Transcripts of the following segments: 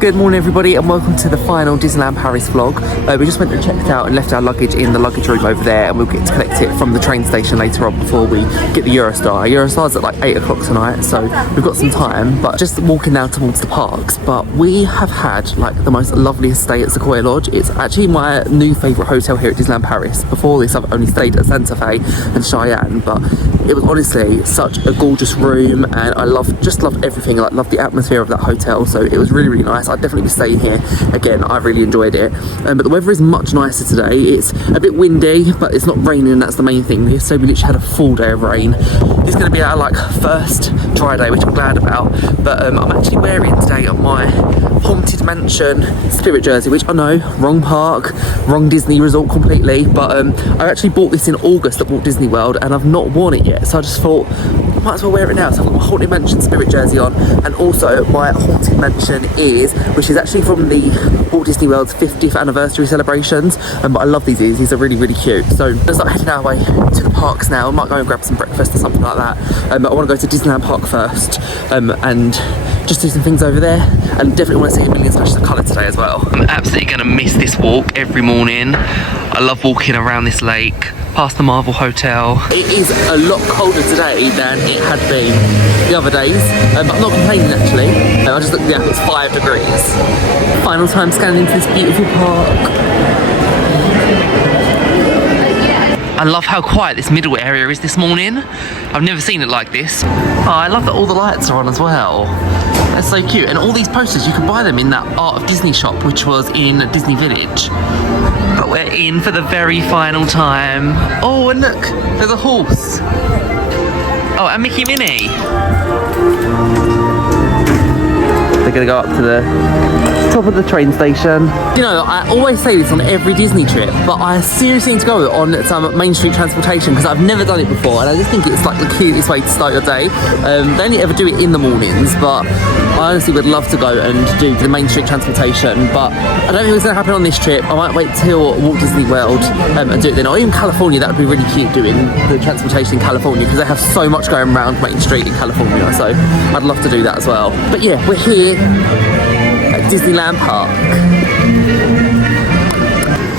Good morning everybody and welcome to the final Disneyland Paris vlog. We just went and checked out and left our luggage in the luggage room over there, and we'll get to collect it from the train station later on before we get the Eurostar. Eurostar's at like 8 o'clock tonight, so we've got some time, but just walking now towards the parks. But we have had like the most loveliest stay at Sequoia Lodge. It's actually my new favourite hotel here at Disneyland Paris. Before this I've only stayed at Santa Fe and Cheyenne, but it was honestly such a gorgeous room, and I just loved everything. Like, loved the atmosphere of that hotel, so it was really nice. I'd definitely be staying here again. I really enjoyed it. But the weather is much nicer today. It's a bit windy, but it's not raining, and that's the main thing. So we literally had a full day of rain. This is going to be our like first dry day, which I'm glad about. But I'm actually wearing today my Haunted Mansion Spirit jersey, which I know, wrong park, wrong Disney resort completely, but I actually bought this in August at Walt Disney World and I've not worn it yet, so I just thought I might as well wear it now. So I've got my Haunted Mansion Spirit jersey on, and also my Haunted Mansion ears, which is actually from the Walt Disney World's 50th anniversary celebrations, but I love these ears. These are really cute. So let's start heading our way to the parks now. I might go and grab some breakfast or something like that, but I want to go to Disneyland Park first and just do some things over there, and definitely want to see a million splashes of colour today as well. I'm absolutely going to miss this walk every morning. I love walking around this lake, past the Marvel Hotel. It is a lot colder today than it had been the other days, but I'm not complaining actually. I just looked at the app, it's 5 degrees. Final time scanning into this beautiful park. I love how quiet this middle area is this morning. I've never seen it like this. Oh, I love that all the lights are on as well. That's so cute. And all these posters, you can buy them in that Art of Disney shop, which was in Disney Village. But we're in for the very final time. Oh, and look, there's a horse. Oh, and Mickey Minnie. They're gonna go up to the top of the train station. You know, I always say this on every Disney trip, but I seriously need to go on some Main Street transportation because I've never done it before, and I just think it's like the cutest way to start your day. They only ever do it in the mornings, but I honestly would love to go and do the Main Street transportation, but I don't think it's gonna happen on this trip. I might wait till Walt Disney World and do it then, or even California. That would be really cute, doing the transportation in California, because they have so much going around Main Street in California, so I'd love to do that as well. But yeah, we're here at Disneyland Park.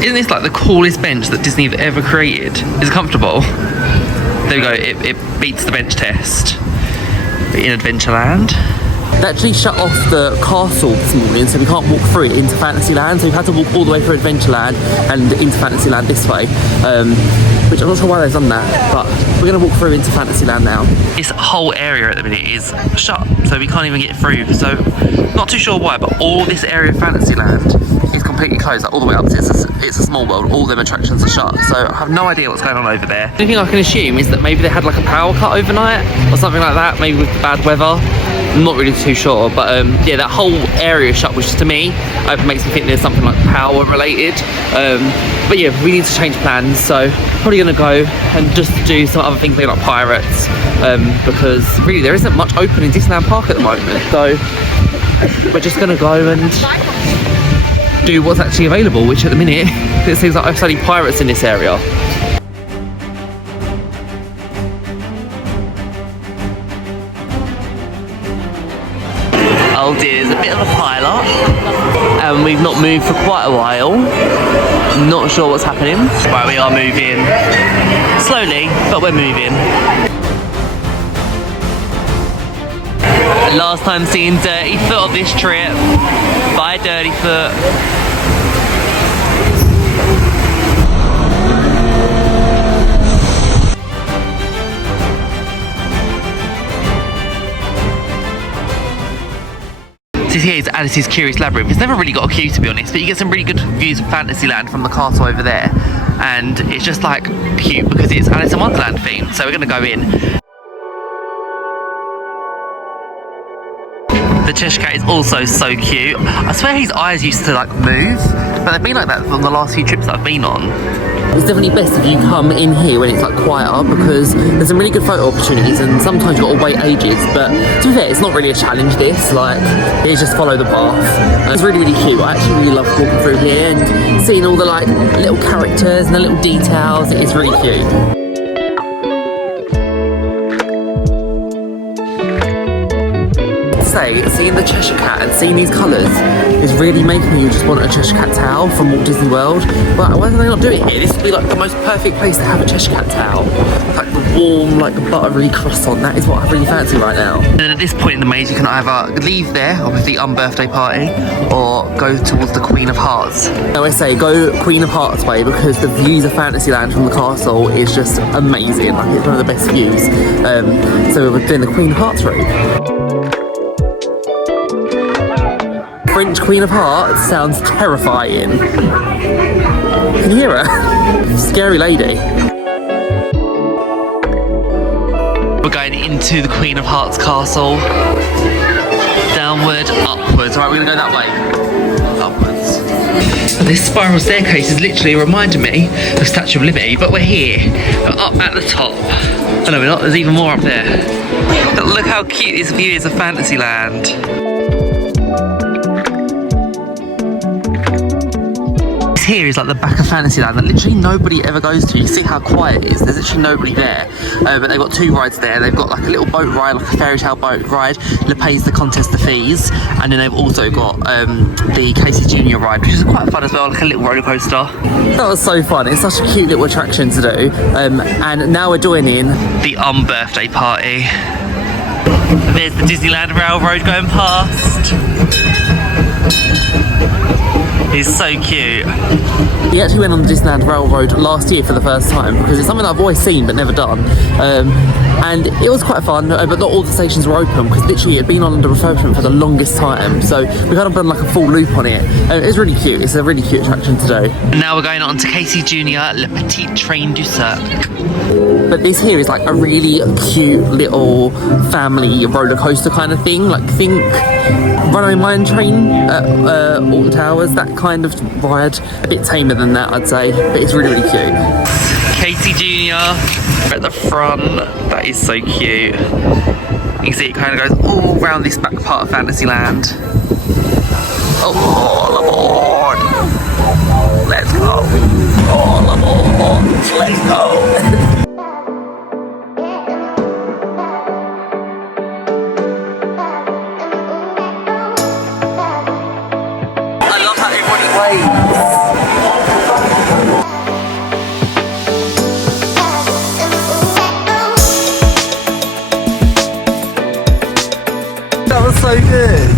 Isn't this like the coolest bench that Disney have ever created? Is it comfortable? There we go, it beats the bench test. We're in Adventureland. They actually shut off the castle this morning, so we can't walk through it into Fantasyland, so we've had to walk all the way through Adventureland and into Fantasyland this way, which I'm not sure why they've done that, but we're going to walk through into Fantasyland now. This whole area at the minute is shut, so we can't even get through, so not too sure why, but all this area of Fantasyland is completely closed, like all the way up. It's a small world, all them attractions are shut, so I have no idea what's going on over there. The only thing I can assume is that maybe they had like a power cut overnight or something like that, maybe with the bad weather. I'm not really too sure, but yeah, that whole area is shut, which to me makes me think there's something like power related. But yeah, we need to change plans, so probably gonna go and just do some other things like pirates, because really there isn't much open in Disneyland Park at the moment, so we're just gonna go and do what's actually available, which at the minute it seems like there's only pirates in this area. Oh dear, there's a bit of a pile-up, and we've not moved for quite a while. Not sure what's happening. Right, we are moving. Slowly, but we're moving. Last time seeing Dirty Foot on this trip. Bye, Dirty Foot. This here is Alice's Curious Labyrinth. It's never really got a queue, to be honest, but you get some really good views of Fantasyland from the castle over there, and it's just like cute because it's Alice in Wonderland themed, so we're going to go in. The Cheshire Cat is also so cute. I swear his eyes used to like move, but they've been like that on the last few trips that I've been on. It's definitely best if you come in here when it's like quieter, because there's some really good photo opportunities, and sometimes you've got to wait ages, but to be fair, it's not really a challenge this, like, it's just follow the path. It's really cute. I actually really love walking through here and seeing all the like little characters and the little details. It is really cute. Say, seeing the Cheshire Cat and seeing these colours, is really making me just want a Cheshire Cat towel from Walt Disney World. But why do they not do it here? This would be like the most perfect place to have a Cheshire Cat towel. Like the warm, like the buttery croissant. That is what I really fancy right now. And then at this point in the maze, you can either leave there, obviously unbirthday party, or go towards the Queen of Hearts. Now I say go Queen of Hearts way because the views of Fantasyland from the castle is just amazing. Like it's one of the best views. So we're doing the Queen of Hearts route. French Queen of Hearts sounds terrifying. Can you hear her? Scary lady. We're going into the Queen of Hearts castle. Downward, upwards. Alright, we're gonna go that way. Upwards. This spiral staircase is literally reminding me of Statue of Liberty, but we're here. We're up at the top. Oh no, we're not. There's even more up there. Look how cute this view is of Fantasyland. Here is like the back of Fantasyland that literally nobody ever goes to. You see how quiet it is. There's literally nobody there. But they've got two rides there. They've got like a little boat ride, like a fairy tale boat ride. Le Pays the Contest de Fees. And then they've also got the Casey Jr. ride, which is quite fun as well, like a little roller coaster. That was so fun. It's such a cute little attraction to do. And now we're joining the unbirthday party. There's the Disneyland Railroad going past. It's so cute. We actually went on the Disneyland Railroad last year for the first time because it's something I've always seen but never done. And it was quite fun, but not all the stations were open because literally it had been on under refurbishment for the longest time. So we kind of done like a full loop on it. And it's really cute. It's a really cute attraction to do. And now we're going on to Casey Jr. Le Petit Train du Cirque. But this here is like a really cute little family roller coaster kind of thing. Like think Runaway Mine Train at Alton Towers, that kind of ride. A bit tamer than that, I'd say, but it's really, really cute. Casey Jr. at the front. That is so cute. You can see it kind of goes all around this back part of Fantasyland. Oh, all aboard! Let's go! All aboard! Let's go! That was so good.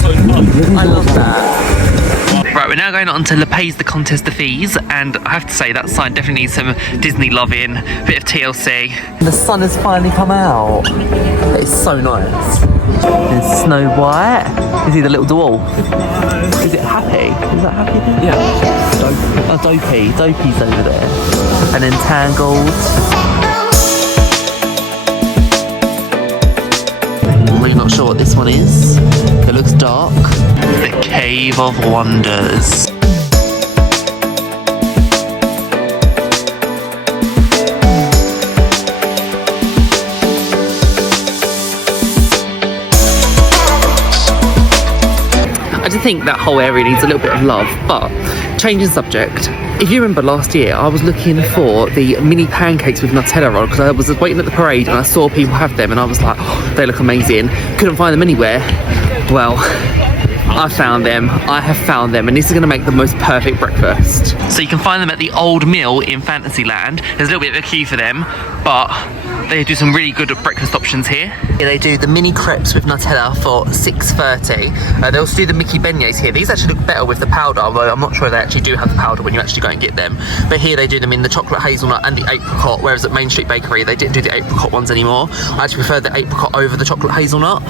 So fun. I love that. Right, we're now going on to Le Pays the Contest de Fees, and I have to say that sign definitely needs some Disney loving, a bit of TLC. The sun has finally come out. It's so nice. There's Snow White. Is he the little dwarf? Is it Happy? Is that Happy there? Yeah. Dopey. Dopey's over there. And then Tangled. I'm really not sure what this one is. It looks dark. The Cave of Wonders. I just think that whole area needs a little bit of love, but changing subject. If you remember last year, I was looking for the mini-Pancakes with Nutella on because I was waiting at the parade and I saw people have them and I was like, oh, they look amazing. Couldn't find them anywhere. Well, I found them. I have found them, and this is going to make the most perfect breakfast. So you can find them at the Old Mill in Fantasyland. There's a little bit of a queue for them, but they do some really good breakfast options here. They do the mini crepes with Nutella for $6.30. They also do the Mickey beignets here. These actually look better with the powder, although I'm not sure they actually do have the powder when you actually go and get them. But here they do them in the chocolate hazelnut and the apricot, whereas at Main Street Bakery they didn't do the apricot ones anymore. I actually prefer the apricot over the chocolate hazelnut.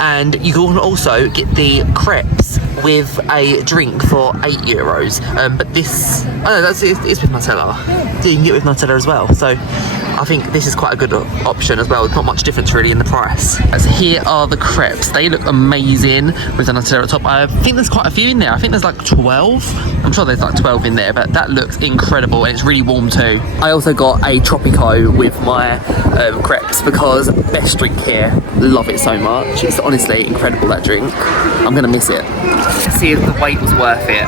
And you can also get the crepes with a drink for €8. But this, oh no, it's with Nutella. So you can get it with Nutella as well. So I think this is quite a good option as well. It's not much difference really in the price. So here are the crepes. They look amazing with the Nutella at the top. I think there's quite a few in there. I think there's like 12. I'm sure there's like 12 in there, but that looks incredible and it's really warm too. I also got a Tropico with my crepes because best drink here. Love it so much. It's honestly incredible, that drink. I'm gonna miss it. Let's see if the wait was worth it.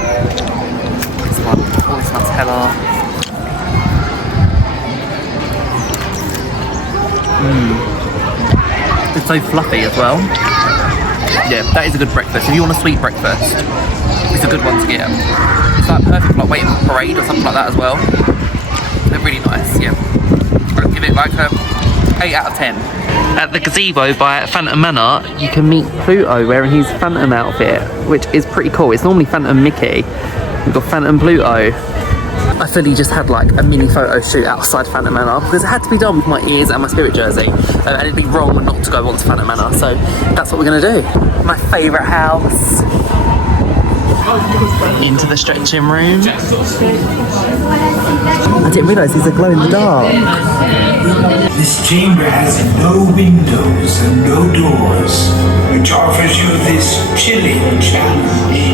This one, all this Nutella. It's so fluffy as well. Yeah, that is a good breakfast. If you want a sweet breakfast, it's a good one to get. It's like perfect for like waiting for a parade or something like that as well. They're really nice, yeah. I'd give it like a 8 out of 10. At the gazebo by Phantom Manor, you can meet Pluto wearing his Phantom outfit, which is pretty cool. It's normally Phantom Mickey. We've got Phantom Pluto. I fully just had like a mini photo shoot outside Phantom Manor because it had to be done with my ears and my spirit jersey, and it'd be wrong not to go onto Phantom Manor, so that's what we're gonna do. My favourite house. Into the stretching room. I didn't realise these are glow in the dark. This chamber has no windows and no doors, which offers you this chilling challenge.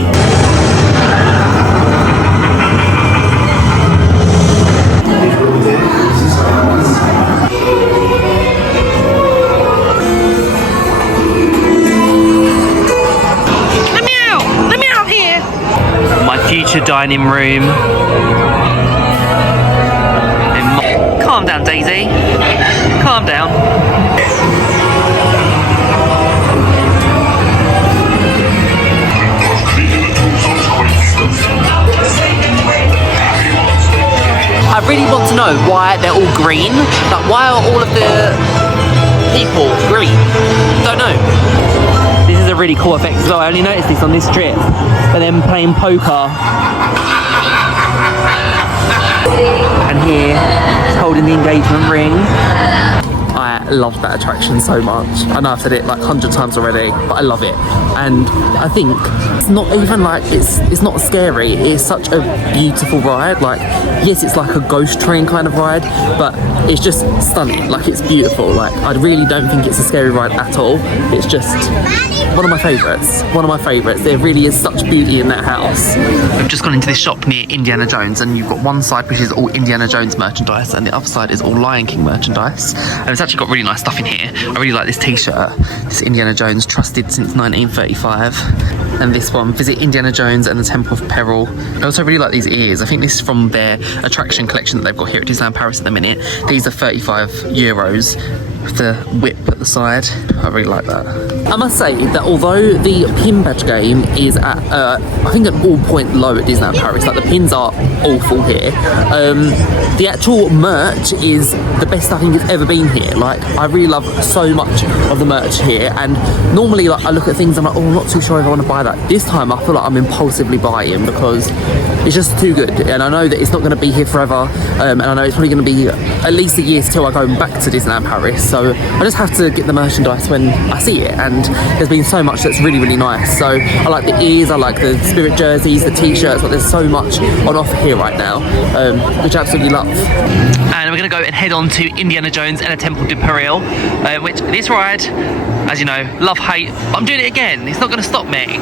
Future dining room. Calm down, Daisy. Calm down. I really want to know why they're all green. Like, why are all of the people green? Don't know. This is a really cool effect as well. I only noticed this on this trip. But then playing poker. And here, holding the engagement ring. I love that attraction so much. I know I've said it like 100 times already, but I love it. And I think it's not even like, it's not scary. It's such a beautiful ride. Like, yes, it's like a ghost train kind of ride, but it's just stunning. Like, it's beautiful. Like, I really don't think it's a scary ride at all. It's just one of my favourites. One of my favourites. There really is such beauty in that house. We've just gone into this shop near Indiana Jones, and you've got one side which is all Indiana Jones merchandise, and the other side is all Lion King merchandise. And it's actually got really nice stuff in here. I really like this t-shirt. This Indiana Jones, trusted since 1935. And this one, visit Indiana Jones and the Temple of Peril. I also really like these ears. I think this is from their attraction collection that they've got here at Disneyland Paris at the minute. These are €35 with the whip at the side. I really like that. I must say that although the pin badge game is at, I think an all-point low at Disneyland Paris, like the pins are awful here, the actual merch is the best I think it's ever been here. Like, I really love so much of the merch here, and normally like I look at things and I'm like, oh, I'm not too sure if I want to buy that. This time I feel like I'm impulsively buying because it's just too good, and I know that it's not going to be here forever, and I know it's probably going to be at least a year till I go back to Disneyland Paris, so I just have to get the merchandise when I see it, and there's been so much that's really, really nice. So I like the ears, I like the spirit jerseys, the t-shirts, like there's so much on offer here right now, which I absolutely love. And we're going to go and head on to Indiana Jones and the Temple de Peril, which this ride, as you know, love, hate, but I'm doing it again. It's not going to stop me.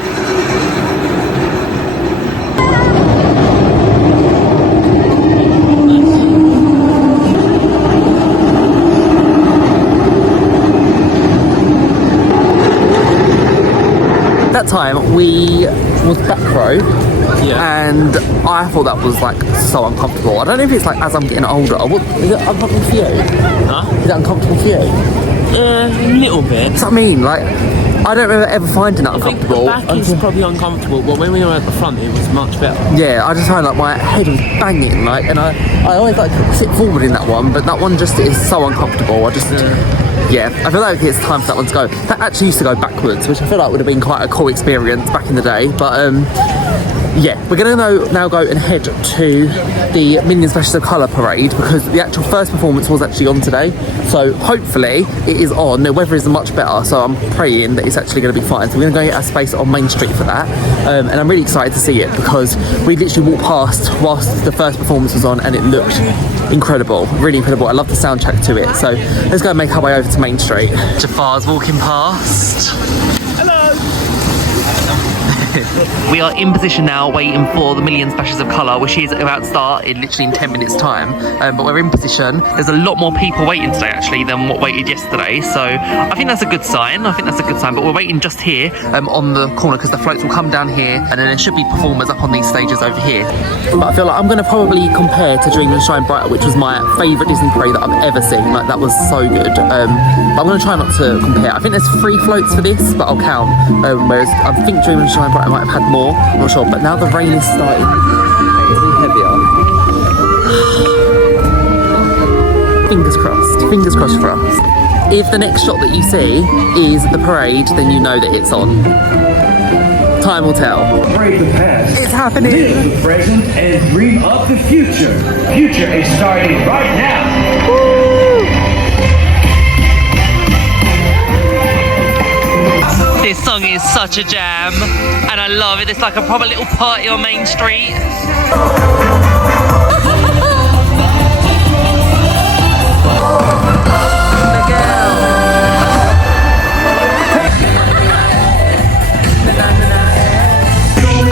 That time we was back row, and I thought that was like so uncomfortable. I don't know if it's like as I'm getting older. Is it uncomfortable for you? Huh? Is it uncomfortable for you? A little bit. That's what I mean. Like, I don't remember ever finding that uncomfortable. The back is probably uncomfortable, but when we were at the front, it was much better. Yeah, I just found like my head was banging, like, and I always like sit forward in that one, but that one just is so uncomfortable. I just. Yeah, I feel like it's time for that one to go. That actually used to go backwards, which I feel like would have been quite a cool experience back in the day. But yeah, we're going to now go and head to the Minions Flashes of Colour parade, because the actual first performance was actually on today. So hopefully it is on. The weather is much better, so I'm praying that it's actually going to be fine. So we're going to go get our space on Main Street for that. And I'm really excited to see it, because we literally walked past whilst the first performance was on, and it looked incredible, really incredible. I love the soundtrack to it. So let's go and make our way over to Main Street. Jafar's walking past. Hello! We are in position now, waiting for the million splashes of colour, which is about to start in literally in 10 minutes time. But we're in position. There's a lot more people waiting today actually than what waited yesterday, so I think that's a good sign. But we're waiting just here on the corner because the floats will come down here, and then there should be performers up on these stages over here. But I feel like I'm going to probably compare to Dream and Shine Brighter, which was my favourite Disney parade that I've ever seen. Like, that was so good. But I'm going to try not to compare. I think there's 3 floats for this, but I'll count. Whereas I think Dream and Shine Brighter might have had more. I'm not sure. But now the rain is starting. It's all heavier. Fingers crossed for us. If the next shot that you see is the parade, then you know that it's on. Time will tell. Break the past. It's happening. Live the present and dream of the future. Future is starting right now. This song is such a jam, and I love it. It's like a proper little party on Main Street.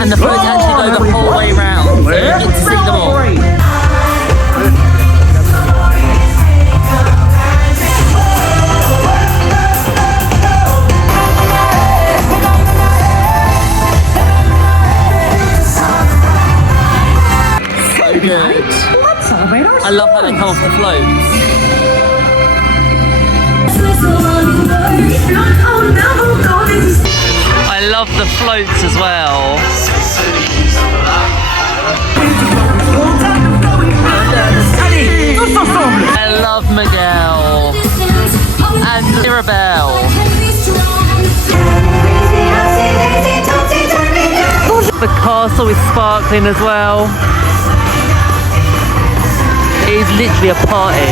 And the floats actually go the whole way round, so you get to see them all. So good. I love how they come off the floats. I love the floats as well. I love Miguel and Mirabelle. The castle is sparkling as well. It is literally a party.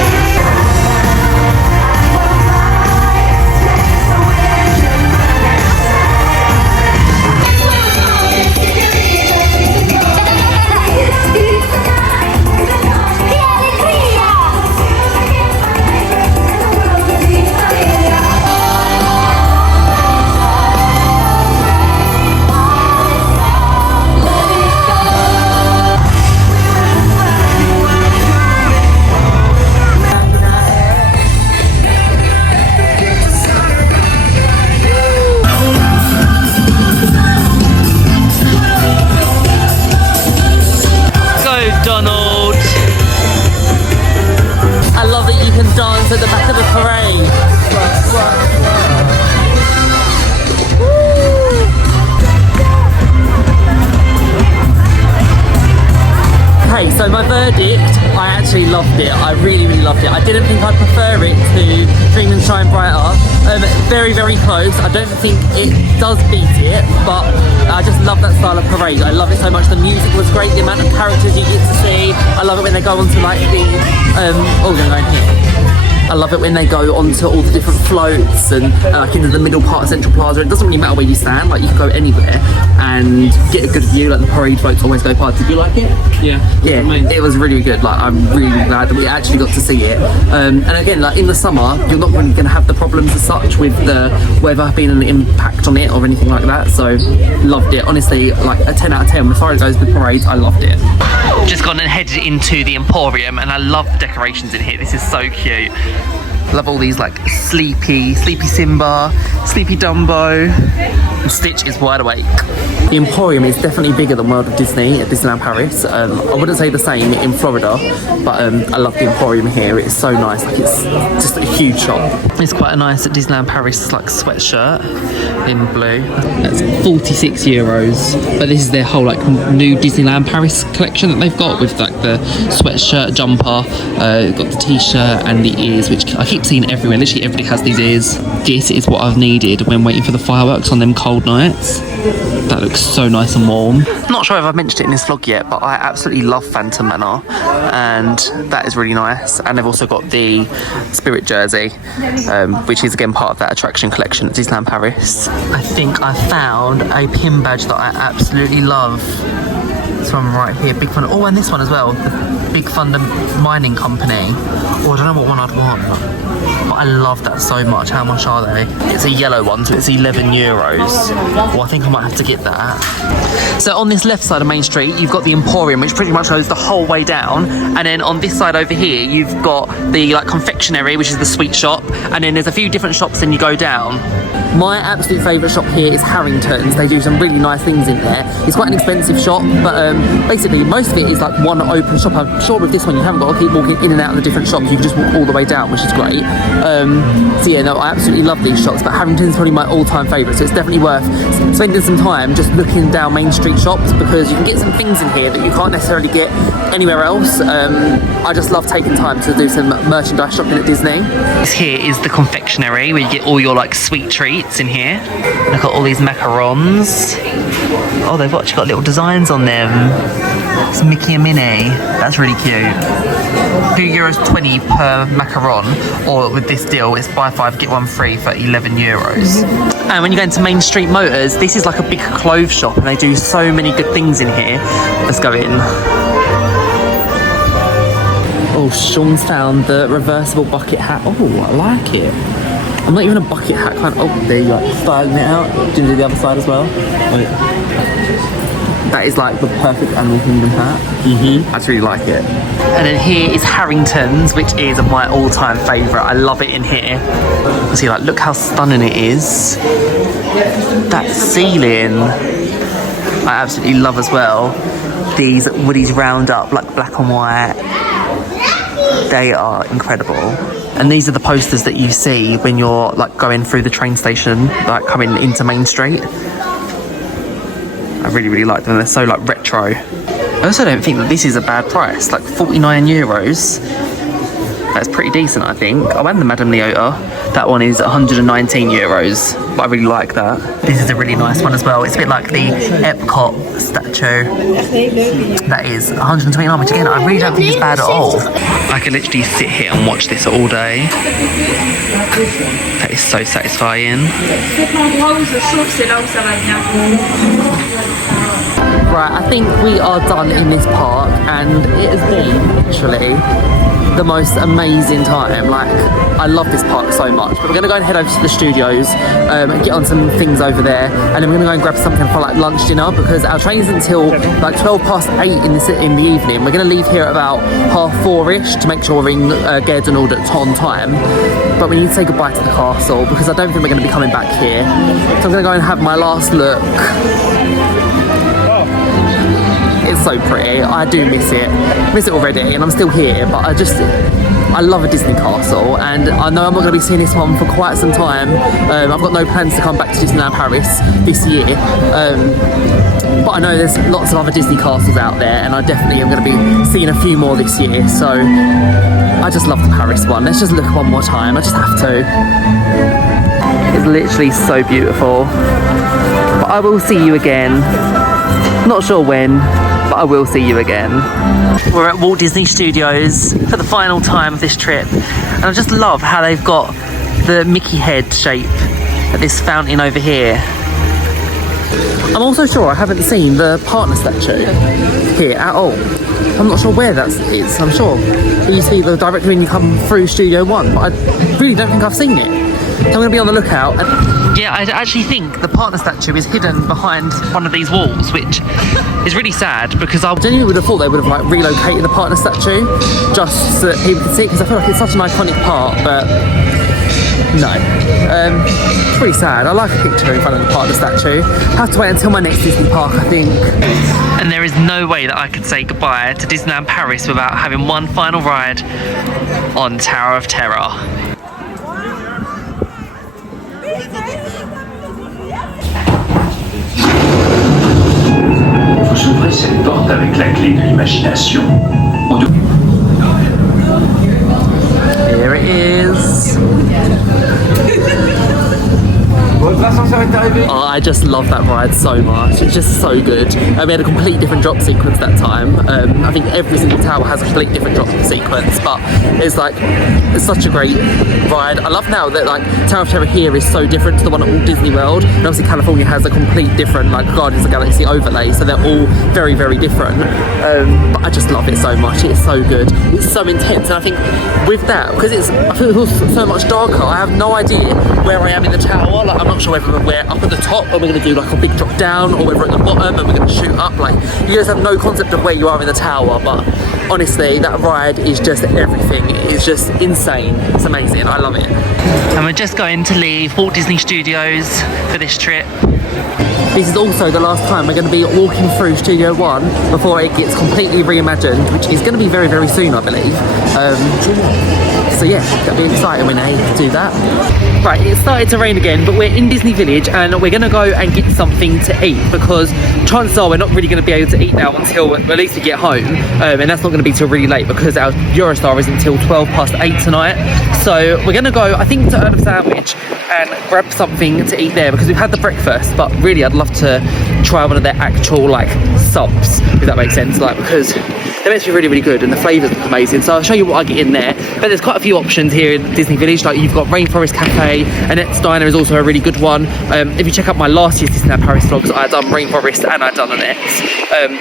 Dance at the back of the parade. Okay, so my verdict, I actually loved it. I really loved it. I didn't think I'd prefer it to Dream and Shine Brighter. Very, very close. I don't think it does beat it, but I just love that style of parade. I love it so much. The music was great, the amount of characters you get to see. I love it when they go onto like the, oh, we're going here. I love it when they go onto all the different floats and like into the middle part of Central Plaza. It doesn't really matter where you stand, like you can go anywhere and get a good view. Like the parade floats always go past. Did you like it? Yeah. It was really good. Like I'm really glad that we actually got to see it. And again, like in the summer, you're not really going to have the problems as such with the weather being an impact on it or anything like that. So loved it. Honestly, like a 10 out of 10 as far as it goes with parades. I loved it. Just gone and headed into the Emporium, and I love the decorations in here. This is so cute. Love all these like Sleepy Simba, Sleepy Dumbo. And Stitch is wide awake. The Emporium is definitely bigger than World of Disney at Disneyland Paris. I wouldn't say the same in Florida, but I love the Emporium here. It's so nice. Like it's just a huge shop. It's quite a nice at Disneyland Paris like sweatshirt in blue. That's 46 euros. But this is their whole like new Disneyland Paris collection that they've got with like the sweatshirt, jumper, got the t-shirt and the ears, which I keep seeing everywhere. Literally everybody has these ears. This is what I've needed when waiting for the fireworks on them cold nights. That looks so nice and warm. Not sure if I've mentioned it in this vlog yet, but I absolutely love Phantom Manor, and that is really nice. And they've also got the Spirit jersey, which is again part of that attraction collection at Disneyland Paris. I think I found a pin badge that I absolutely love. This one right here, Big Thunder. Oh, and this one as well, the Big Thunder Mining Company. Oh, I don't know what one I'd want, but I love that so much. How much are they? It's a yellow one, so it's €11. Well, I think I might have to get that. So on this left side of Main Street, you've got the Emporium, which pretty much goes the whole way down. And then on this side over here, you've got the like confectionery, which is the sweet shop. And then there's a few different shops then you go down. My absolute favourite shop here is Harrington's. They do some really nice things in there. It's quite an expensive shop, but basically most of it is like one open shop. I'm sure with this one you haven't got to keep walking in and out of the different shops. You can just walk all the way down, which is great. So yeah, no, I absolutely love these shops, but Harrington's probably my all-time favourite, so it's definitely worth spending some time just looking down Main Street shops, because you can get some things in here that you can't necessarily get anywhere else. I just love taking time to do some merchandise shopping at Disney. This here is the confectionery, where you get all your like sweet treats in here. Look at all these macarons. Oh, they've actually got little designs on them. It's Mickey and Minnie. That's really cute. €2.20 per macaron, or with this deal, it's buy 5 get 1 free for €11. And when you go into Main Street Motors, this is like a big clothes shop, and they do so many good things in here. Let's go in. Oh, Sean's found the reversible bucket hat. Oh, I like it. I'm not even a bucket hat kind of. Oh, there you go. Styling it out. Do you do the other side as well? That is like the perfect Animal Kingdom hat. I just really like it. And then here is Harrington's, which is my all-time favourite. I love it in here. See, like, look how stunning it is. That ceiling, I absolutely love as well. These Woody's Roundup, like black and white. They are incredible. And these are the posters that you see when you're like going through the train station, like coming into Main Street. I really, really like them. They're so like retro. I also don't think that this is a bad price, like €49. That's pretty decent, I think. Oh, and the Madame Leota. That one is €119, but I really like that. This is a really nice one as well. It's a bit like the Epcot statue. That is $129, which again, I really don't think is bad at all. I could literally sit here and watch this all day. That is so satisfying. Right, I think we are done in this park, and it has been literally the most amazing time. Like, I love this park so much. But we're gonna go and head over to the studios and get on some things over there, and then we're gonna go and grab something for like lunch dinner, because our train's until like 8:12 in the evening. We're gonna leave here at about 4:30-ish to make sure we're in Gairdenold on time. But we need to say goodbye to the castle, because I don't think we're gonna be coming back here. So I'm gonna go and have my last look. It's so pretty. I do miss it. Miss it already, and I'm still here, but I love a Disney castle, and I know I'm not going to be seeing this one for quite some time. I've got no plans to come back to Disneyland Paris this year, but I know there's lots of other Disney castles out there, and I definitely am going to be seeing a few more this year, so I just love the Paris one. Let's just look one more time. I just have to. It's literally so beautiful. But I will see you again. Not sure when, but I will see you again. We're at Walt Disney Studios for the final time of this trip, and I just love how they've got the Mickey head shape at this fountain over here. I'm also sure I haven't seen the partner statue here at all. I'm not sure where that is. I'm sure you see the directly when you come through Studio 1, but I really don't think I've seen it. So I'm going to be on the lookout. And yeah, I actually think the partner statue is hidden behind one of these walls, which is really sad, because I genuinely would have thought they would have like relocated the partner statue just so that people could see it, because I feel like it's such an iconic part, but no. It's really sad. I like a picture in front of the partner statue. I have to wait until my next Disney park, I think. And there is no way that I could say goodbye to Disneyland Paris without having one final ride on Tower of Terror. Vous ouvrez cette porte avec la clé de l'imagination. Here it is. Oh, I just love that ride so much. It's just so good. We had a completely different drop sequence that time. I think every single tower has a completely different drop sequence, but it's like, it's such a great ride. I love now that like Tower of Terror here is so different to the one at Walt Disney World, and obviously California has a complete different like Guardians of the Galaxy overlay, so they're all very, very different. But I just love it so much. It's so good. It's so intense, and I think with that, because I feel it feels so much darker, I have no idea where I am in the tower. Like, I'm not sure whether we're up at the top and we're going to do like a big drop down, or whether we're at the bottom and we're going to shoot up. Like, you guys have no concept of where you are in the tower, but honestly, that ride is just everything. It's just insane. It's amazing. I love it. And we're just going to leave Walt Disney Studios for this trip. This is also the last time we're going to be walking through Studio 1 before it gets completely reimagined, which is going to be very, very soon, I believe. So yeah, that'll be exciting when they do that. Right, it started to rain again, but we're in Disney Village and we're going to go and get something to eat, because chances are we're not really going to be able to eat now until at least we get home, and that's not going to be till really late because our Eurostar isn't until 8:12 tonight. So we're going to go, I think, to Earl of Sandwich and grab something to eat there, because we've had the breakfast, but really I'd love to try one of their actual like subs, if that makes sense, like, because they're meant to be really, really good and the flavours look amazing. So I'll show you what I get in there. But there's quite a few options here in Disney Village. Like, you've got Rainforest Cafe, Annette's Diner is also a really good one. If you check out my last year's Disneyland Paris vlogs, I done Rainforest and I done Annette's.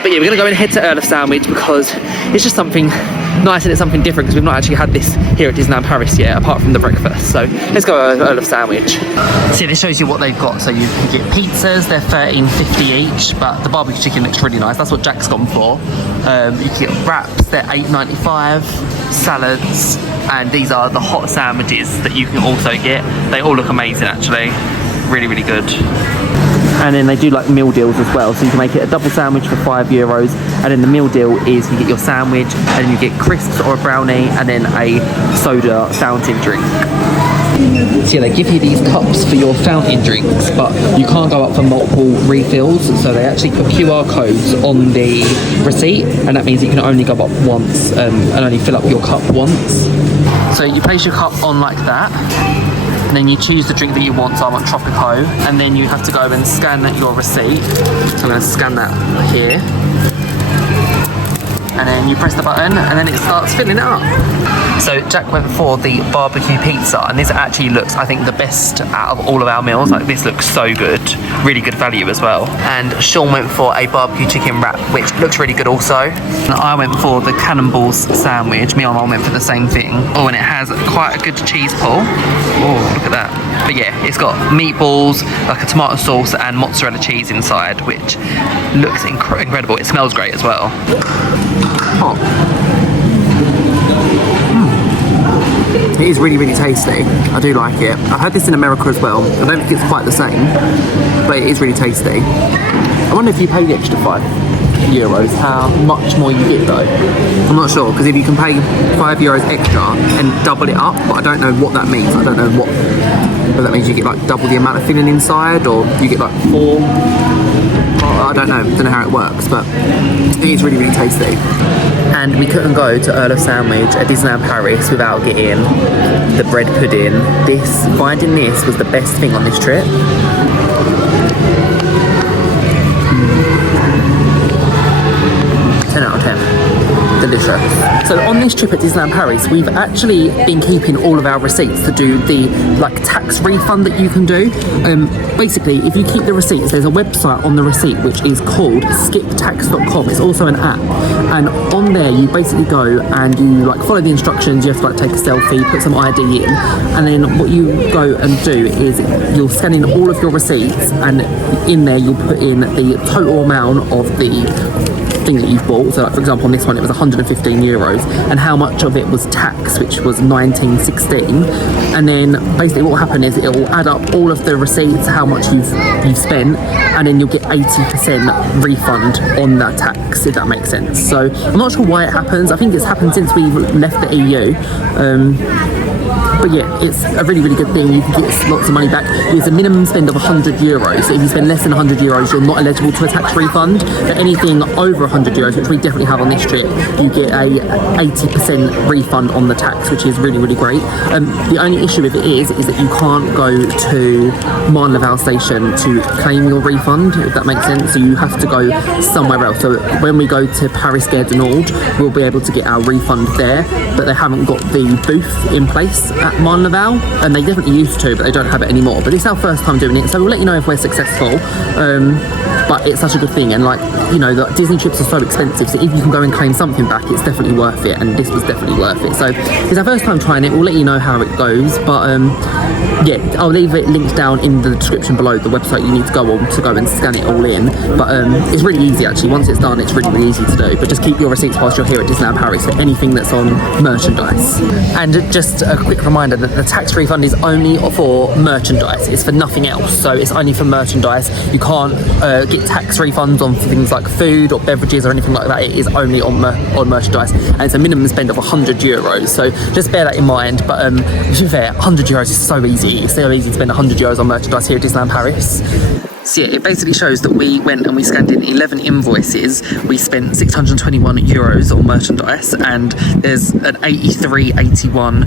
But yeah, we're gonna go and head to Earl of Sandwich because it's just something nice and it's something different, because we've not actually had this here at Disneyland Paris yet, apart from the breakfast. So let's go to Earl of Sandwich. So this shows you what they've got. So you can get pizzas, they're $13.50 each, but the barbecue chicken looks really nice. That's what Jack's gone for. You can get wraps, they're $8.95, salads, and these are the hot sandwiches that you can also get. They all look amazing actually, really, really good. And then they do like meal deals as well, so you can make it a double sandwich for €5, and then the meal deal is you get your sandwich and then you get crisps or a brownie and then a soda fountain drink. So yeah, they give you these cups for your fountain drinks, but you can't go up for multiple refills, so they actually put QR codes on the receipt, and that means you can only go up once and only fill up your cup once. So you place your cup on like that, and then you choose the drink that you want. So I want Tropico, and then you have to go and scan your receipt. So I'm going to scan that here, and then you press the button and then it starts filling it up. So Jack went for the barbecue pizza, and this actually looks, I think, the best out of all of our meals. Like, this looks so good, really good value as well. And Sean went for a barbecue chicken wrap, which looks really good also. And I went for the cannonballs sandwich. Me and my mum went for the same thing. Oh, and it has quite a good cheese pull. Oh, look at that. But yeah, it's got meatballs, like a tomato sauce and mozzarella cheese inside, which looks incredible. It smells great as well. Oh. It is really, really tasty. I do like it. I've had this in America as well. I don't think it's quite the same, but it is really tasty. I wonder if you pay the extra €5, how much more you get though. I'm not sure, because if you can pay €5 extra and double it up, but I don't know what that means. I don't know whether that means you get like double the amount of filling inside, or you get like 4. I don't know how it works, but it is really, really tasty. And we couldn't go to Earl of Sandwich at Disneyland Paris without getting the bread pudding. Finding this was the best thing on this trip. 10 out of 10. Delicious. So on this trip at Disneyland Paris, we've actually been keeping all of our receipts to do the like tax refund that you can do. Basically, if you keep the receipts, there's a website on the receipt which is called skiptax.com. It's also an app, and on there you basically go and you like follow the instructions. You have to like take a selfie, put some ID in, and then what you go and do is you'll scan in all of your receipts, and in there you put in the total amount of the thing that you've bought. So like, for example, on this one it was €115, and how much of it was tax, which was $19.16. And then basically what will happen is it will add up all of the receipts, how much you've spent, and then you'll get 80% refund on that tax, if that makes sense. So I'm not sure why it happens. I think it's happened since we left the EU. But yeah, it's a really, really good thing. You can get lots of money back. There's a minimum spend of €100. So if you spend less than €100, you're not eligible to a tax refund. But anything over €100, which we definitely have on this trip, you get a 80% refund on the tax, which is really, really great. The only issue with it is that you can't go to Marne-la-Vallée station to claim your refund, if that makes sense. So you have to go somewhere else. So when we go to Paris Gare du Nord, we'll be able to get our refund there, but they haven't got the booth in place at Marne-la-Vallée, and they definitely used to, but they don't have it anymore. But it's our first time doing it, so we'll let you know if we're successful. But it's such a good thing, and like, you know, the Disney trips are so expensive, so if you can go and claim something back, it's definitely worth it, and this was definitely worth it. So it's our first time trying it. We'll let you know how it goes, but yeah, I'll leave it linked down in the description below, the website you need to go on to go and scan it all in. But it's really easy actually. Once it's done, it's really, really easy to do. But just keep your receipts whilst you're here at Disneyland Paris for anything that's on merchandise. And just a quick reminder that the tax refund is only for merchandise. It's for nothing else. So it's only for merchandise. You can't get tax refunds on things like food or beverages or anything like that. It is only on merchandise, and it's a minimum spend of €100. So just bear that in mind. But to be fair, €100 is so easy. It's so easy to spend €100 on merchandise here at Disneyland Paris. So yeah, it basically shows that we went and we scanned in 11 invoices. We spent €621 on merchandise, and there's an €83.81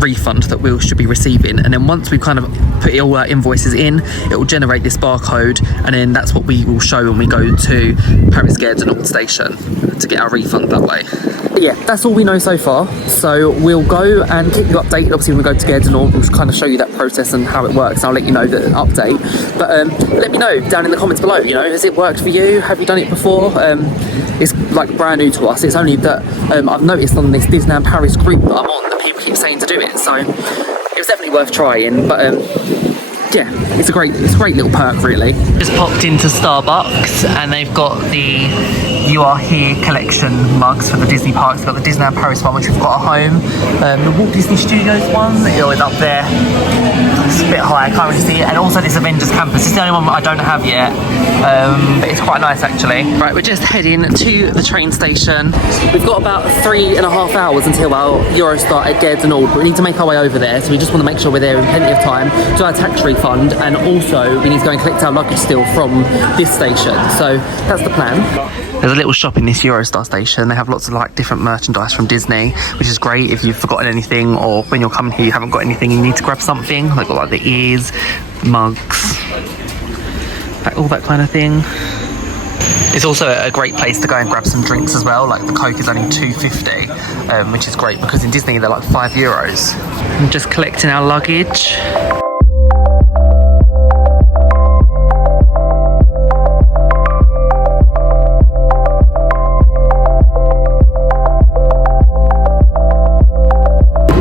refund that we should be receiving. And then once we kind of put all our invoices in, it will generate this barcode, and then that's what we will show when we go to Paris Gare du Nord station to get our refund that way. But yeah, that's all we know so far. So we'll go and keep you updated. Obviously, when we go to Gare du Nord, we'll kind of show you that process and how it works. I'll let you know the update. But let me know down in the comments below, you know, has it worked for you? Have you done it before? It's like brand new to us. It's only that I've noticed on this Disneyland Paris group that I'm on that people keep saying to do it. So it was definitely worth trying. But yeah, it's a great little perk, really. Just popped into Starbucks, and they've got the You Are Here collection mugs for the Disney parks. We've got the Disneyland Paris one, which we've got at home. The Walt Disney Studios one, it's up there. It's a bit high, I can't really see it. And also this Avengers Campus. It's the only one that I don't have yet, but it's quite nice actually. Right, we're just heading to the train station. We've got about 3.5 hours until our Eurostar at Gare du Nord, but we need to make our way over there, so we just want to make sure we're there in plenty of time to our tax refund, and also we need to go and collect our luggage still from this station. So that's the plan. There's a little shop in this Eurostar station. They have lots of like different merchandise from Disney, which is great if you've forgotten anything, or when you're coming here you haven't got anything, you need to grab something. They've got like the ears, mugs, all that kind of thing. It's also a great place to go and grab some drinks as well. Like the Coke is only $2.50, which is great because in Disney they're like €5. I'm just collecting our luggage.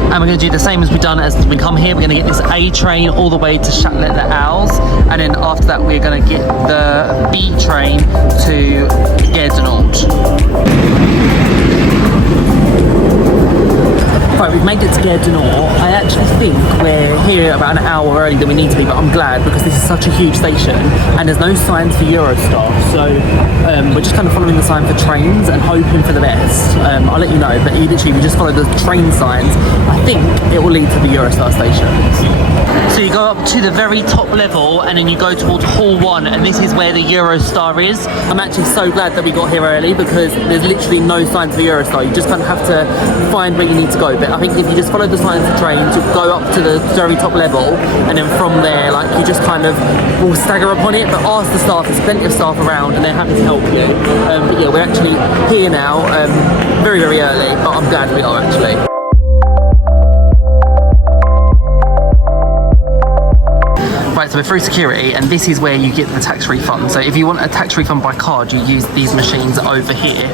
And we're going to do the same as we've done as we come here. We're going to get this A train all the way to Châtelet-les-Halles, and then after that we're going to get the B train to Gare du Nord. Right, we've made it to Gare du Nord. I actually think we're here about an hour early than we need to be, but I'm glad because this is such a huge station and there's no signs for Eurostar, so we're just kind of following the sign for trains and hoping for the best. I'll let you know, but literally we just follow the train signs. I think it will lead to the Eurostar station. So you go up to the very top level and then you go towards Hall 1, and this is where the Eurostar is. I'm actually so glad that we got here early because there's literally no signs for Eurostar. You just kind of have to find where you need to go. But I think if you just follow the signs for trains, you go up to the very top level, and then from there, like, you just kind of will stagger upon it. But ask the staff, there's plenty of staff around and they're happy to help you. But yeah, we're actually here now, very, very early, but I'm glad we are actually. Right, so we're through security, and this is where you get the tax refund. So if you want a tax refund by card, you use these machines over here,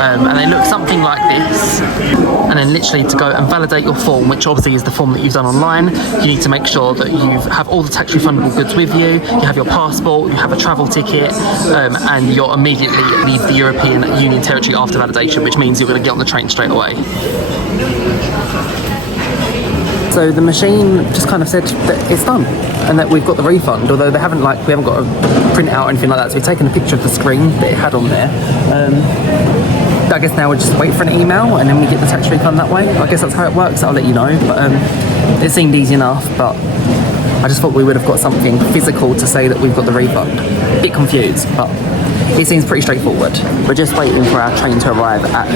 and they look something like this. And then literally to go and validate your form, which obviously is the form that you've done online, you need to make sure that you have all the tax refundable goods with you, you have your passport, you have a travel ticket, and you'll immediately leave the European Union territory after validation, which means you're going to get on the train straight away. So the machine just kind of said that it's done and that we've got the refund, although we haven't got a print out or anything like that. So we've taken a picture of the screen that it had on there. I guess now we'll just wait for an email and then we get the tax refund that way. I guess that's how it works. I'll let you know. But it seemed easy enough, but I just thought we would have got something physical to say that we've got the refund. A bit confused, but it seems pretty straightforward. We're just waiting for our train to arrive at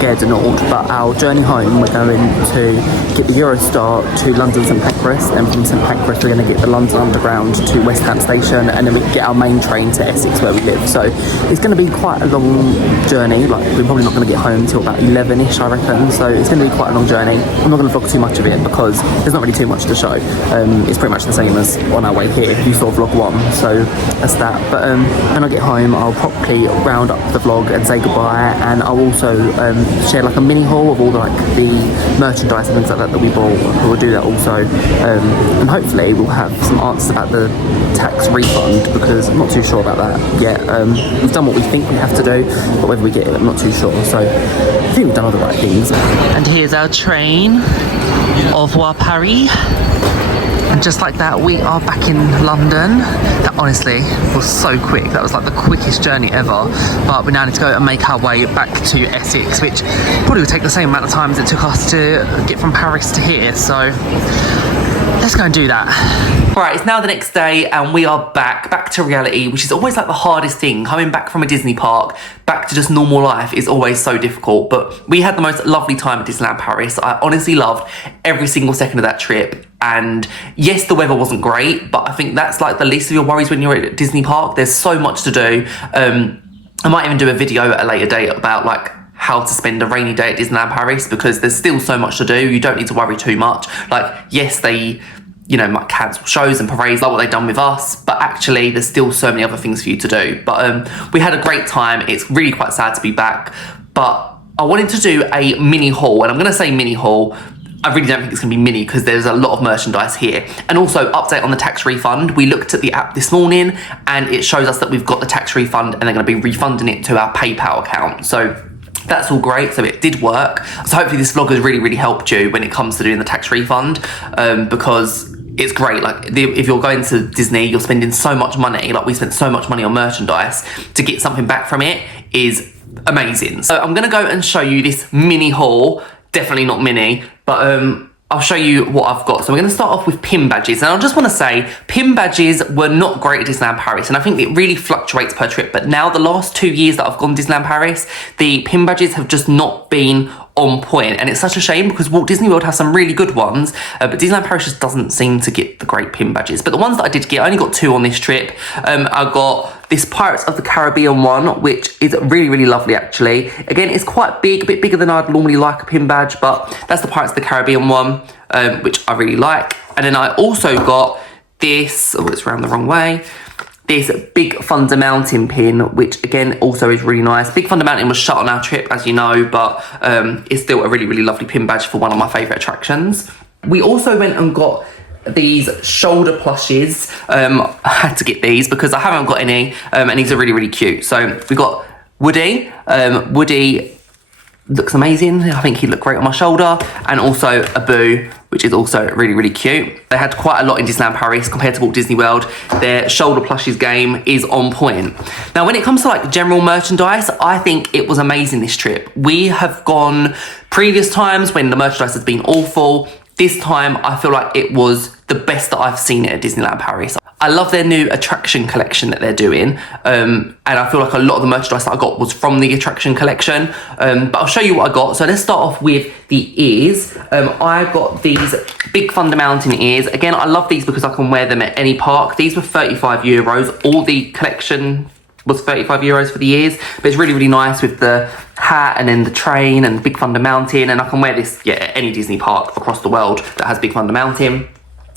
Gare du Nord, but our journey home, we're going to get the Eurostar to London St Pancras, and from St Pancras we're going to get the London Underground to West Ham Station, and then we can get our main train to Essex where we live. So it's going to be quite a long journey. Like, we're probably not going to get home till about 11ish, I reckon, so it's going to be quite a long journey. I'm not going to vlog too much of it because there's not really too much to show. It's pretty much the same as on our way here. You saw vlog 1, so that's that. But when I get home, I'll properly round up the vlog and say goodbye, and I'll also share like a mini haul of all the merchandise and things like that that we bought. We'll do that also, and hopefully we'll have some answers about the tax refund, because I'm not too sure about that yet. We've done what we think we have to do, but whether we get it, I'm not too sure. So I think we've done all the right things. And here's our train. Au revoir Paris. And just like that, we are back in London. That honestly was so quick. That was like the quickest journey ever. But we now need to go and make our way back to Essex, which probably would take the same amount of time as it took us to get from Paris to here. So let's go and do that. Alright, it's now the next day and we are back to reality, which is always like the hardest thing. Coming back from a Disney park, back to just normal life is always so difficult. But we had the most lovely time at Disneyland Paris. I honestly loved every single second of that trip. And yes, the weather wasn't great, but I think that's like the least of your worries when you're at a Disney park. There's so much to do. I might even do a video at a later date about like how to spend a rainy day at Disneyland Paris, because there's still so much to do. You don't need to worry too much. Like, yes, they, you know, might cancel shows and parades like what they've done with us, but actually there's still so many other things for you to do. But we had a great time. It's really quite sad to be back, but I wanted to do a mini haul, and I'm going to say mini haul. I really don't think it's going to be mini because there's a lot of merchandise here. And also, update on the tax refund. We looked at the app this morning and it shows us that we've got the tax refund and they're going to be refunding it to our PayPal account. So that's all great. So it did work. So hopefully this vlog has really helped you when it comes to doing the tax refund, because it's great. Like, if you're going to Disney, you're spending so much money. Like, we spent so much money on merchandise. To get something back from it is amazing. So I'm going to go and show you this mini haul. Definitely not mini, but I'll show you what I've got. So we're going to start off with pin badges. And I just want to say, pin badges were not great at Disneyland Paris. And I think it really fluctuates per trip. But now the last 2 years that I've gone to Disneyland Paris, the pin badges have just not been on point. And it's such a shame because Walt Disney World has some really good ones. But Disneyland Paris just doesn't seem to get the great pin badges. But the ones that I did get, I only got 2 on this trip. I got this Pirates of the Caribbean one, which is really lovely actually. Again, it's quite big, a bit bigger than I'd normally like a pin badge, but that's the Pirates of the Caribbean one, which I really like. And then I also got this, oh, it's around the wrong way, this Big Thunder Mountain pin, which again also is really nice. Big Thunder Mountain was shut on our trip, as you know, but it's still a really lovely pin badge for one of my favourite attractions. We also went and got these shoulder plushes. I had to get these because I haven't got any, and these are really cute. So we got Woody. Woody looks amazing. I think he'd look great on my shoulder. And also Abu, which is also really cute. They had quite a lot in Disneyland Paris compared to Walt Disney World. Their shoulder plushes game is on point. Now, when it comes to like general merchandise, I think it was amazing this trip. We have gone previous times when the merchandise has been awful. This time, I feel like it was the best that I've seen at Disneyland Paris. I love their new attraction collection that they're doing. And I feel like a lot of the merchandise that I got was from the attraction collection. But I'll show you what I got. So let's start off with the ears. I got these Big Thunder Mountain ears. Again, I love these because I can wear them at any park. These were €35. All the collection was €35 for the ears. But it's really nice with the hat and then the train and Big Thunder Mountain. And I can wear this at any Disney park across the world that has Big Thunder Mountain.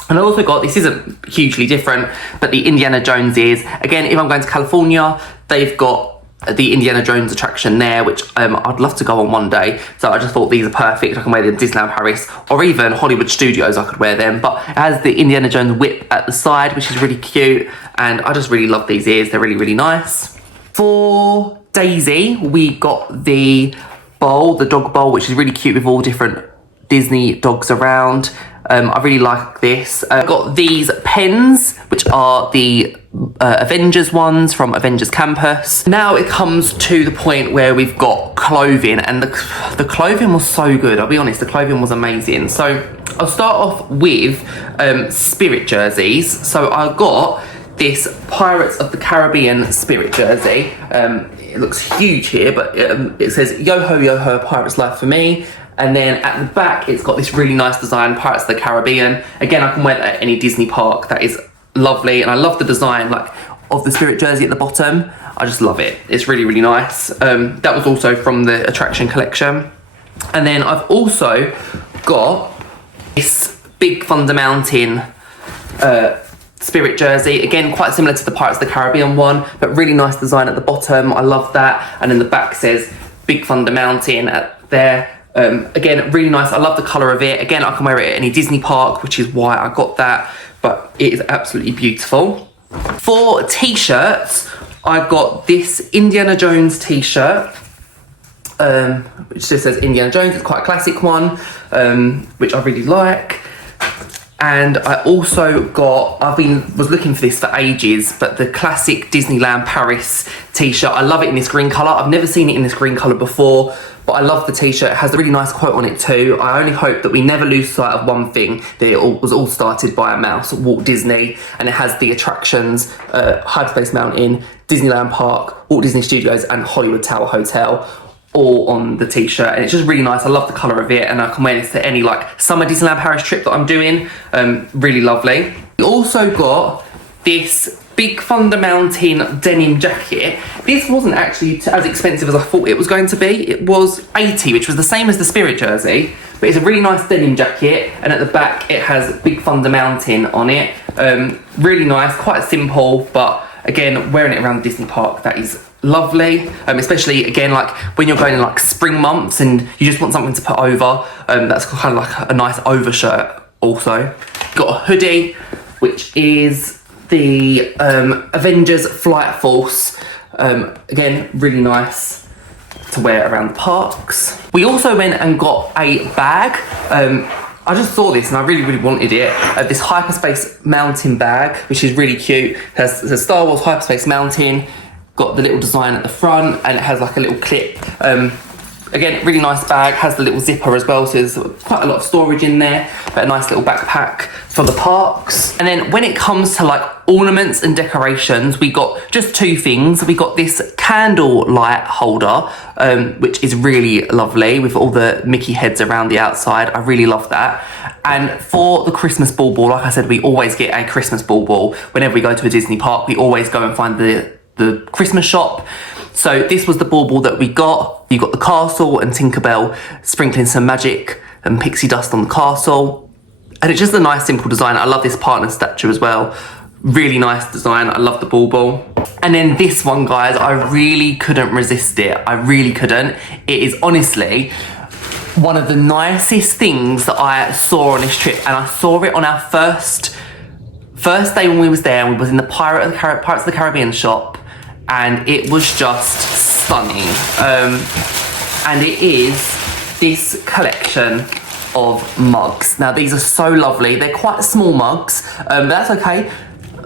And I also got, this isn't hugely different, but the Indiana Jones ears. Again, if I'm going to California, they've got the Indiana Jones attraction there, which I'd love to go on one day. So I just thought these are perfect. I can wear them in Disneyland Paris or even Hollywood Studios, I could wear them. But it has the Indiana Jones whip at the side, which is really cute. And I just really love these ears. They're really nice. For Daisy, we got the bowl, the dog bowl, which is really cute with all different Disney dogs around. I really like this. I've got these pens, which are the Avengers ones from Avengers Campus. Now it comes to the point where we've got clothing, and the clothing was so good. I'll be honest, the clothing was amazing. So I'll start off with spirit jerseys. So I got this Pirates of the Caribbean spirit jersey. It looks huge here, but it says yo ho yo ho, pirate's life for me. And then at the back, it's got this really nice design, Pirates of the Caribbean. Again, I can wear that at any Disney park. That is lovely, and I love the design like of the spirit jersey at the bottom. I just love it. It's really, really nice. That was also from the attraction collection. And then I've also got this Big Thunder Mountain spirit jersey. Again, quite similar to the Pirates of the Caribbean one, but really nice design at the bottom. I love that. And then the back says Big Thunder Mountain at there. Again, really nice. I love the colour of it. Again, I can wear it at any Disney park, which is why I got that, but it is absolutely beautiful. For t-shirts, I got this Indiana Jones t-shirt, which just says Indiana Jones. It's quite a classic one, which I really like. And I also got, was looking for this for ages, but the classic Disneyland Paris t-shirt. I love it in this green colour. I've never seen it in this green colour before, but I love the t-shirt. It has a really nice quote on it too. I only hope that we never lose sight of one thing, that it was all started by a mouse, Walt Disney, and it has the attractions, Hyperspace Mountain, Disneyland Park, Walt Disney Studios, and Hollywood Tower Hotel, all on the t-shirt, and it's just really nice. I love the colour of it, and I can wear this to any like summer Disneyland Paris trip that I'm doing. Really lovely. We also got this Big Thunder Mountain denim jacket. This wasn't actually as expensive as I thought it was going to be. It was $80, which was the same as the Spirit jersey, but it's a really nice denim jacket, and at the back it has Big Thunder Mountain on it. Really nice, quite simple, but again, wearing it around the Disney park, that is lovely. Especially again, like when you're going in like spring months and you just want something to put over, that's kind of like a nice overshirt. Also got a hoodie, which is the Avengers Flight Force. Again, really nice to wear around the parks. We also went and got a bag. I just saw this and I really, really wanted it. This Hyperspace Mountain bag, which is really cute. It has Star Wars Hyperspace Mountain, got the little design at the front, and it has like a little clip. Again, really nice bag, has the little zipper as well, so there's quite a lot of storage in there, but a nice little backpack for the parks. And then when it comes to like ornaments and decorations, we got just two things. We got this candle light holder, which is really lovely with all the Mickey heads around the outside. I really love that. And for the Christmas bauble, like I said, we always get a Christmas bauble. Whenever we go to a Disney park, we always go and find the Christmas shop. So this was the bauble that we got. You got the castle and Tinkerbell sprinkling some magic and pixie dust on the castle. And it's just a nice simple design. I love this partner statue as well. Really nice design. I love the bauble. And then this one, guys, I really couldn't resist it. I really couldn't. It is honestly one of the nicest things that I saw on this trip. And I saw it on our first day when we was there. We was in the Pirates of the Caribbean shop, and it was just stunning. And it is this collection of mugs. Now these are so lovely. They're quite small mugs, but that's okay.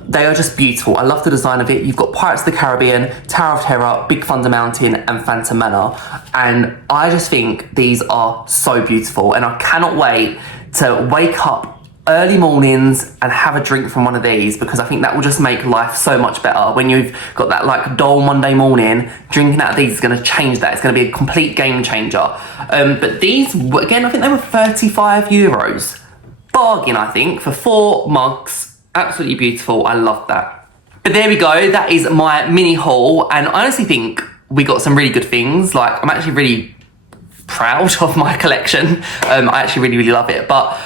They are just beautiful. I love the design of it. You've got Pirates of the Caribbean, Tower of Terror, Big Thunder Mountain, and Phantom Manor. And I just think these are so beautiful, and I cannot wait to wake up early mornings and have a drink from one of these, because I think that will just make life so much better. When you've got that like dull Monday morning, drinking out of these is going to change that. It's going to be a complete game changer. But these, again, I think they were €35. Bargain, I think, for 4 mugs. Absolutely beautiful. I love that. But there we go. That is my mini haul, and I honestly think we got some really good things. Like, I'm actually really proud of my collection. I actually really, really love it. But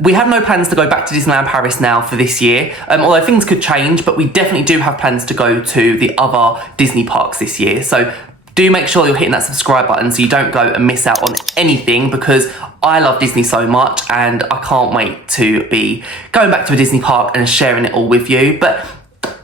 we have no plans to go back to Disneyland Paris now for this year, although things could change, but we definitely do have plans to go to the other Disney parks this year. So do make sure you're hitting that subscribe button so you don't go and miss out on anything, because I love Disney so much and I can't wait to be going back to a Disney park and sharing it all with you. But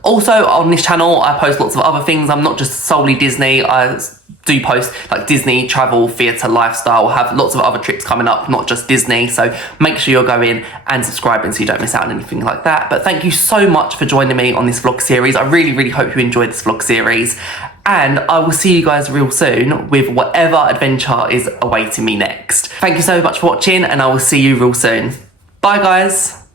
Also on this channel, I post lots of other things. I'm not just solely Disney. I do post like Disney, travel, theatre, lifestyle. I have lots of other trips coming up, not just Disney. So make sure you're going and subscribing so you don't miss out on anything like that. But thank you so much for joining me on this vlog series. I really, really hope you enjoyed this vlog series. And I will see you guys real soon with whatever adventure is awaiting me next. Thank you so much for watching, and I will see you real soon. Bye, guys.